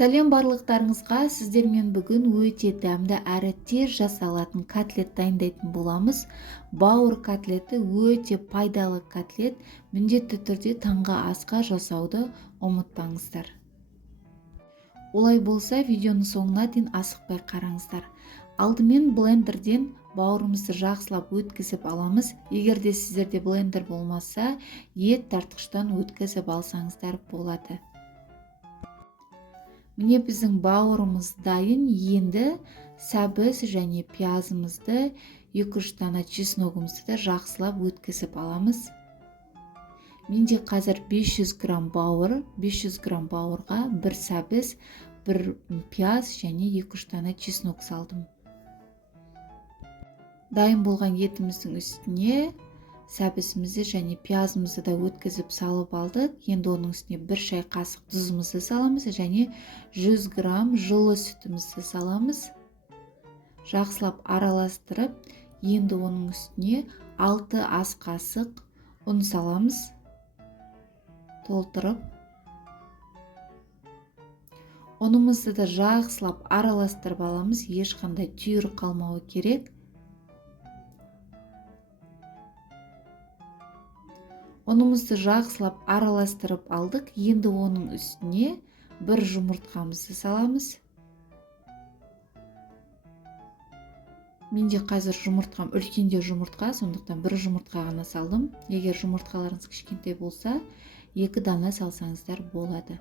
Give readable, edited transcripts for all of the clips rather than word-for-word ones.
Сәлем барлықтарыңызға, сіздермен бүгін өте дәмді әрі тез жасалатын котлет дайындайтын боламыз. Бауыр котлеті өте пайдалы котлет. Міндетті түрде таңғы асқа жасауды ұмытпаңыздар. Олай болса, видеоны соңына дейін асықпай қараңыздар. Алдымен блендерден бауырымызды жақсылап өткізіп аламыз. Егер де сіздерде блендер болмаса, ет тартқыштан өткізіп алсаңыздар болады. Міне біздің бауырымыз дайын. Енді сәбіз және пиязымызды, 2-3 дана чесногымызды да жақсылап өткізіп аламыз. Менде қазір 500 грамм бауыр, 500 грамм бауырға 1 сәбіз, 1 пияз және 2-3 дана чеснок салдым. Дайын болған етіміздің үстіне сәбізімізді және пиязымызды да өткізіп салып алдық. Енді оның үстіне 1 шай қасық тұзымызды саламыз және 100 грамм жылы сүтімізді саламыз. Жақсылап араластырып, енді оның үстіне 6 ас қасық ұн саламыз. Толтырып. Ұнымызды да жақсылап араластырып аламыз. Ешқандай түйір қалмауы керек. Ұнымызды жақсылап араластырып алдық. Енді оның үстіне 1 жұмыртқамызды саламыз. Менде қазір жұмыртқам үлкенде жұмыртқа, сондықтан 1 жұмыртқа ғана салдым. Егер жұмыртқаларыңыз кішкентай болса, 2 дана салсаңыздар болады.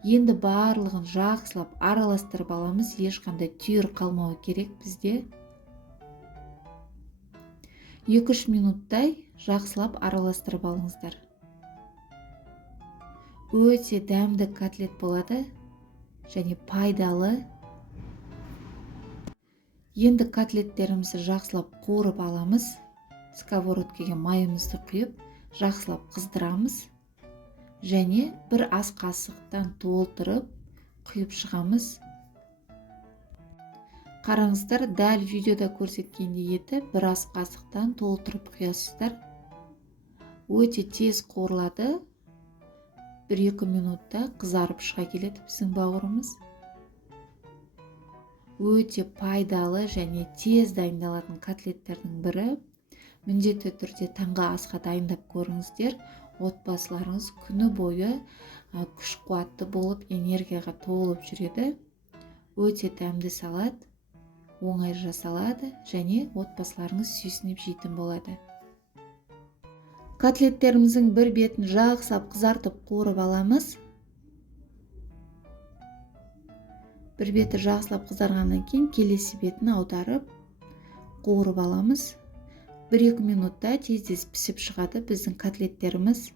Енді барлығын жақсылап араластырып аламыз. Ешқандай түйір қалмауы керек бізде. 2-3 минуттай жақсылап араластырып алыңыздар. Өте дәмді котлет болады және пайдалы. Енді котлеттерімізді жақсылап қуырып аламыз. Сковородкеге майымызды құйып, жақсылап қыздырамыз және 1 ас қасықтан толтырып құйып шығамыз. Қараңыздар, дәл видеода көрсеткендей етіп 1 ас қасықтан толтырып құясыздар. Өте тез қуырылады. 1-2 минутта қызарып шыға келеді біздің бауырымыз. Өте пайдалы және тез дайындалатын котлеттердің бірі. Міндетті түрде таңғы асқа дайындап көріңіздер. Отбасыларыңыз күні бойы күш қуатты болып, энергияға толып жүреді. Өте дәмді салат, оңай жасалады және отбасыларыңыз сүйсініп жейтін болады. Котлеттеріміздің бір бетін жақсылап қызартып қуырып аламыз. Бір беті жақсылап қызарғаннан кейін келесі бетін аударып қуырып аламыз. 1-2 минутта тез пісіп шығады біздің котлеттеріміз.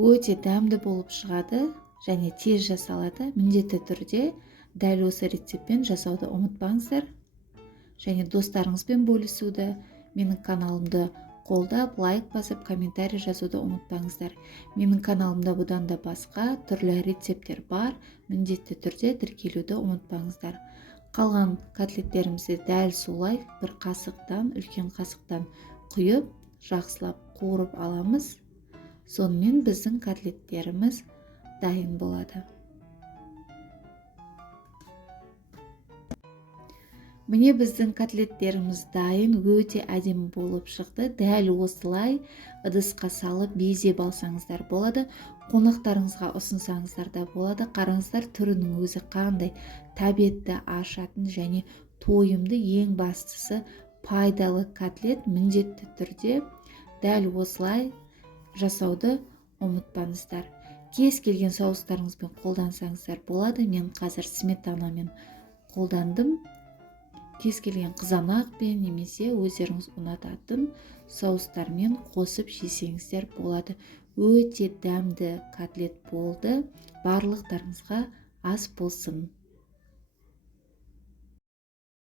Өте дәмді болып шығады және тез жасалады. Міндетті түрде дәл осы рецептпен жасауды ұмытпаңыздар. Және достарыңызбен бөлісуді, менің каналымды қолдап, лайк басып, комментарий жазуды ұмытпаңыздар. Менің каналымда бұдан да басқа түрлі рецепттер бар. Міндетті түрде тіркелуді ұмытпаңыздар. Қалған котлеттерімізді дәл солай 1 қасықтан, үлкен қасықтан құйып, жақсылап қуырып аламыз. Сонымен біздің котлеттеріміз дайын болады. Міне біздің котлеттеріміз дайын, өте әдемі болып шықты. Дәл осылай ыдысқа салып безеп алсаңыздар болады. Қонақтарыңызға ұсынсаңыздар да болады. Қараңыздар, түрінің өзі қандай тәбетті ашатын және тойымды, ең бастысы пайдалы котлет. Міндетті түрде дәл осылай жасауды ұмытпаңыздар. Кез келген соустарыңызбен қолдансаңыздар болады. Мен қазір сметанамен қолдандым. Кез келген қызанақпен немесе өздеріңіз ұнататын соустармен қосып жесеңіздер болады. Өте дәмді котлет болды. Барлықтарыңызға ас болсын.